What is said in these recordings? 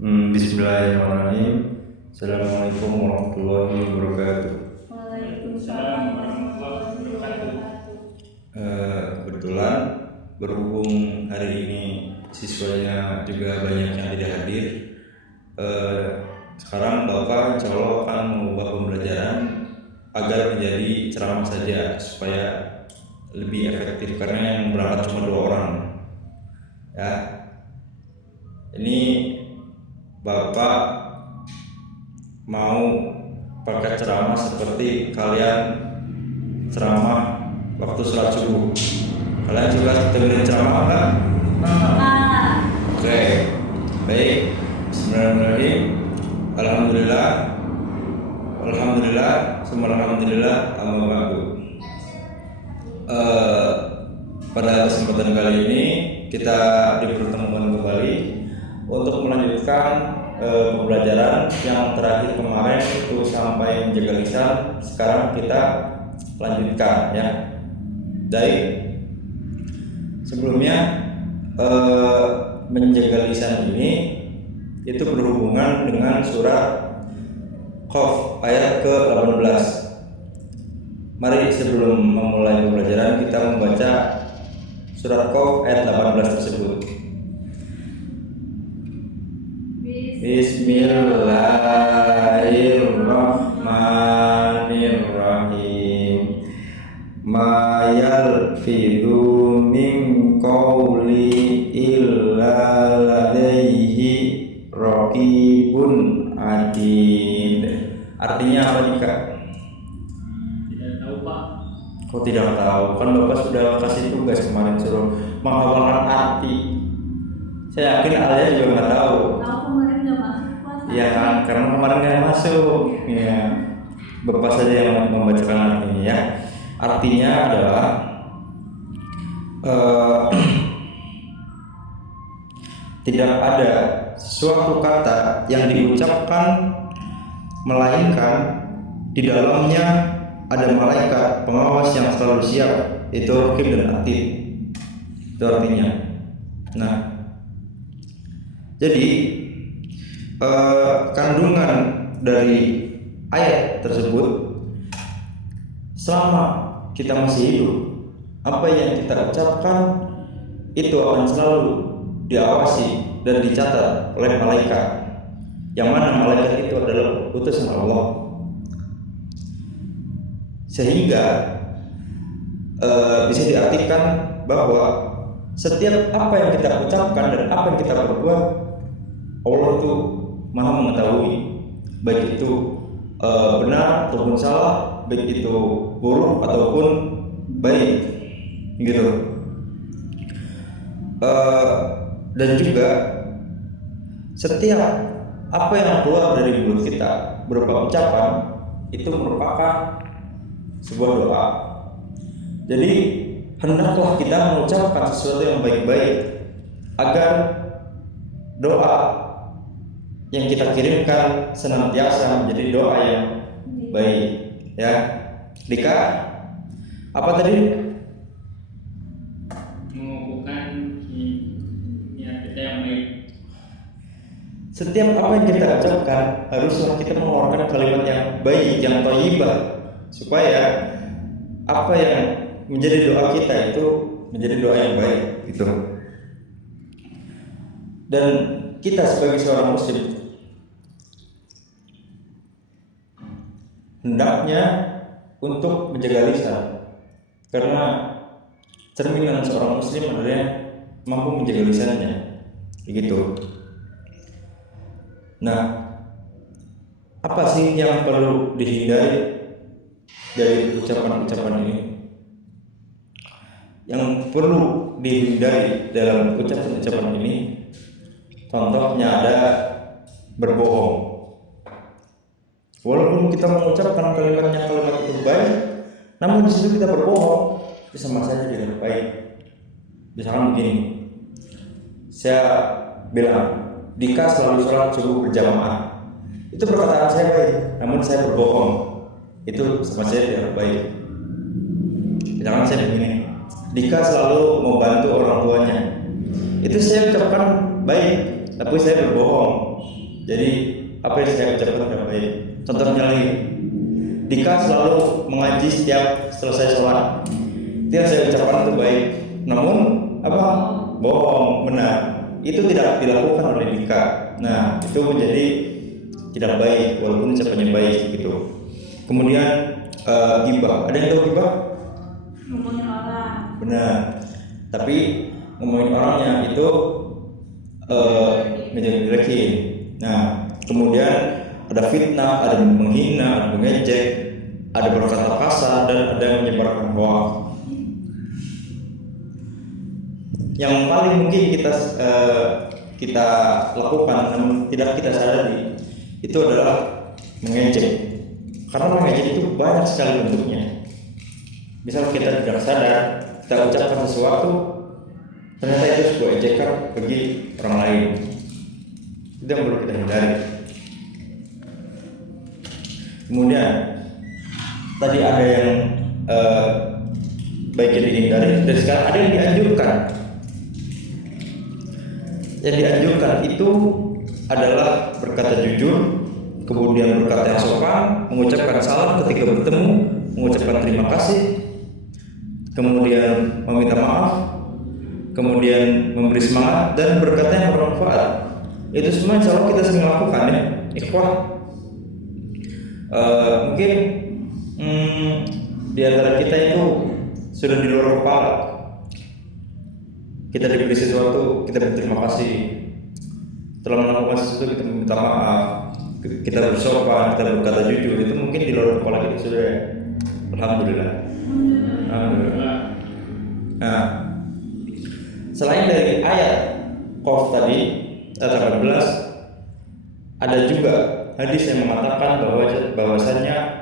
Bismillahirrahmanirrahim. Assalamualaikum warahmatullahi wabarakatuh. Waalaikumsalam warahmatullahi wabarakatuh. Kebetulan berhubung hari ini siswanya juga banyak yang tidak hadir, sekarang Bapak insya Allah akan mengubah pembelajaran agar menjadi ceramah saja supaya lebih efektif, karena yang berangkat cuma 2 orang. Ya, ini Bapak mau pakai ceramah seperti kalian ceramah waktu sholat subuh. Kalian suka dengerin ceramah enggak? Oke, baik. Bismillahirrahmanirrahim. Alhamdulillah, alhamdulillah, amma ba'du. Pada kesempatan kali ini kita dipertemukan kembali untuk melanjutkan pembelajaran yang terakhir kemarin itu sampai menjaga lisan. Sekarang kita lanjutkan ya. Dari sebelumnya menjaga lisan ini itu berhubungan dengan surat Qaf ayat ke-18. Mari sebelum memulai pembelajaran kita membaca surat Qaf ayat 18 tersebut. Bismillahirrahmanirrahim. Ma yalfidhu min qawli illa ladaihi raqibun atid. Artinya apa nih Kak? Tidak tahu Pak. Kok tidak tahu? Kan Bapak sudah kasih tugas kemarin suruh menghafalkan arti. Saya yakin Alia juga nggak tahu. Tahu kemarin nggak masuk Pak. Iya kan, karena kemarin nggak masuk. Ya, Bapak saja yang membacakan artinya ya. Artinya adalah tidak ada suatu kata yang diucapkan melainkan di dalamnya ada malaikat pengawas yang selalu siap, itu Raqib dan Atid. Itu artinya. Nah, jadi kandungan dari ayat tersebut, selama kita masih hidup, apa yang kita ucapkan itu akan selalu diawasi dan dicatat oleh malaikat, yang mana malaikat itu adalah utusan Allah. Sehingga bisa diartikan bahwa setiap apa yang kita ucapkan dan apa yang kita perbuat, Allah itu Maha mengetahui, baik itu benar ataupun salah, baik itu buruk ataupun baik, gitu. Dan juga setiap apa yang keluar dari mulut kita berupa ucapan itu merupakan sebuah doa. Jadi hendaklah kita mengucapkan sesuatu yang baik-baik agar doa yang kita kirimkan senantiasa menjadi doa yang baik ya. Dika, apa tadi? Mengukuhkan niat kita yang baik. Setiap apa yang kita ucapkan haruslah kita mengeluarkan kalimat yang baik, yang thayyibah, supaya apa yang menjadi doa kita itu menjadi doa yang baik gitu. Dan kita sebagai seorang muslim hendaknya untuk menjaga lisan, karena cerminan seorang muslim adalah mampu menjaga lisannya, begitu. Nah, apa sih yang perlu dihindari dari ucapan-ucapan ini? Yang perlu dihindari dalam ucapan-ucapan ini, contohnya ada berbohong. Walaupun kita mengucapkan kalimatnya kalimat itu baik, namun di situ kita berbohong, itu sama saja tidak baik. Misalkan begini, saya bilang Dika selalu sholat subuh berjamaah, itu perkataan saya baik, namun saya berbohong, itu sama saja tidak baik. Misalkan saya begini, Dika selalu membantu orang tuanya, itu saya ucapkan baik, tapi saya berbohong. Jadi apa yang saya ucapkan tidak baik. Contohnya lagi, Dika selalu mengaji setiap selesai sholat. Itu yang saya ucapkan itu baik, namun apa? Bohong, benar. Itu tidak dilakukan oleh Dika. Nah, itu menjadi tidak baik walaupun ucapannya baik gitu. Kemudian gibah. Ada yang tahu gibah? Ngomongin orang. Benar. Tapi ngomongin orangnya itu ngejelekin. Nah, kemudian ada fitnah, ada menghina, ada mengejek, ada berkata kasar, dan ada yang menyebarkan hoax. Yang paling mungkin kita lakukan namun tidak kita sadari itu adalah mengejek. Karena mengejek itu banyak sekali bentuknya. Misal kita tidak sadar, kita ucapkan sesuatu, ternyata itu sebuah ejekan bagi orang lain. Itu yang perlu kita hindari. Kemudian tadi ada yang baiknya dihindari, dan sekarang ada yang dianjurkan. Yang dianjurkan itu adalah berkata jujur, kemudian berkata yang sopan, mengucapkan salam ketika bertemu, mengucapkan terima kasih, kemudian meminta maaf, kemudian memberi semangat, dan berkata yang bermanfaat. Itu semua insya Allah kita sering lakukan ya, ikhwah. Mungkin di antara kita itu sudah di luar kepala. Kita diberi sesuatu, kita berterima kasih. Setelah melakukan sesuatu, kita minta maaf, kita bersopan, kita berkata jujur. Itu mungkin di luar kepala kita sudah ya. Alhamdulillah. Alhamdulillah. Nah, selain dari ayat Qaf tadi, ayat 18, ada juga hadis yang mengatakan bahwasannya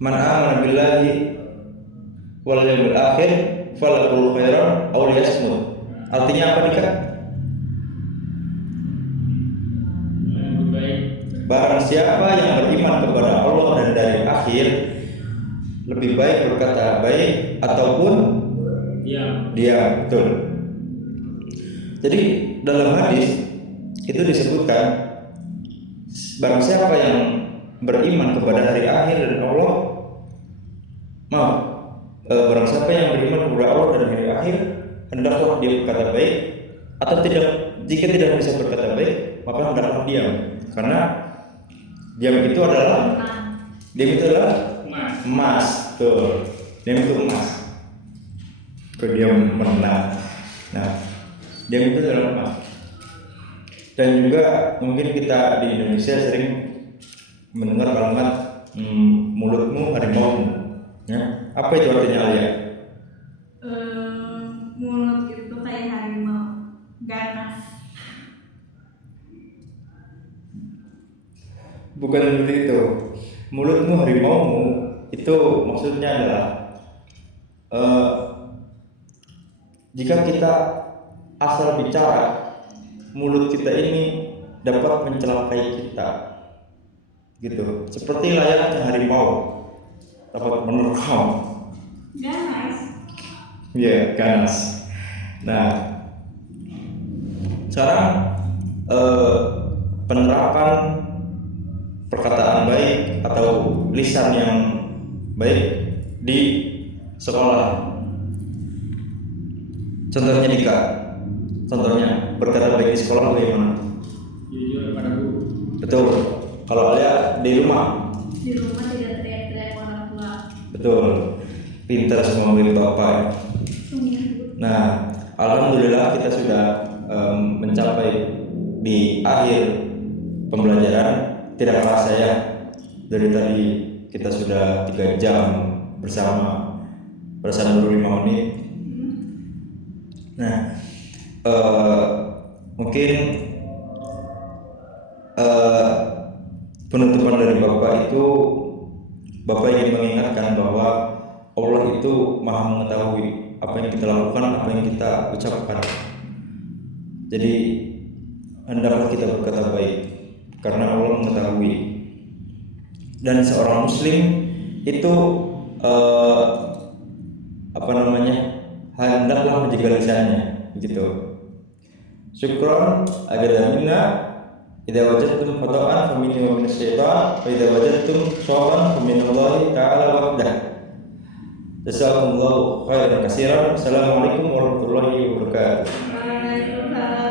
man amana billahi wal yawmil akhir falaqul khairan aw liyasmut. Artinya apa nih Kak? Barang siapa yang beriman kepada Allah dan dari akhir, lebih baik berkata baik ataupun diam. Betul. Jadi dalam hadis itu disebutkan barang siapa yang beriman kepada hari akhir dan Allah, barang siapa yang beriman kepada Allah dan hari akhir, hendaklah dia berkata baik, atau tidak. Jika tidak bisa berkata baik, maka hendaklah diam. Karena diam itu adalah emas. Tuh, diam itu emas. Diam menang. Nah, diam itu adalah emas. Dan juga mungkin kita di Indonesia sering mendengar kalimat mulutmu harimaumu. Ya, apa itu artinya Alia? Mulut itu kayak harimau, ganas. Bukan seperti itu. Mulutmu harimaumu itu maksudnya adalah jika kita asal bicara, mulut kita ini dapat mencelakai kita, gitu. Seperti layaknya harimau dapat menerkam. Ganas. Iya, ganas. Nah, sekarang penerapan perkataan baik atau lisan yang baik di sekolah. Contohnya Dika. Contohnya berkata baik di sekolah bagaimana? Jujur pada guru. Betul. Kalau Alia di rumah? Di rumah tidak teriak-teriak orang tua. Betul. Pintar semua murid Bapak. Nah, alhamdulillah kita sudah mencapai di akhir pembelajaran. Tidak kerasa ya, dari tadi kita sudah 3 jam bersama baru 5 menit. Nah, mungkin penutupan dari Bapak itu, Bapak ingin mengingatkan bahwa Allah itu Maha mengetahui apa yang kita lakukan, apa yang kita ucapkan. Jadi hendaklah kita berkata baik. karena Allah mengetahui. Dan seorang muslim itu hendaklah menjaga lisannya, begitu. Syukran agada minna idza wajadtum khata'an faminni wa minas syaitan wa idza wajadtum shawaban faminallahi ta'ala wahdah. Jazakumullahu khairan katsiran. Assalamualaikum warahmatullahi wabarakatuh. Waalaikumsalam.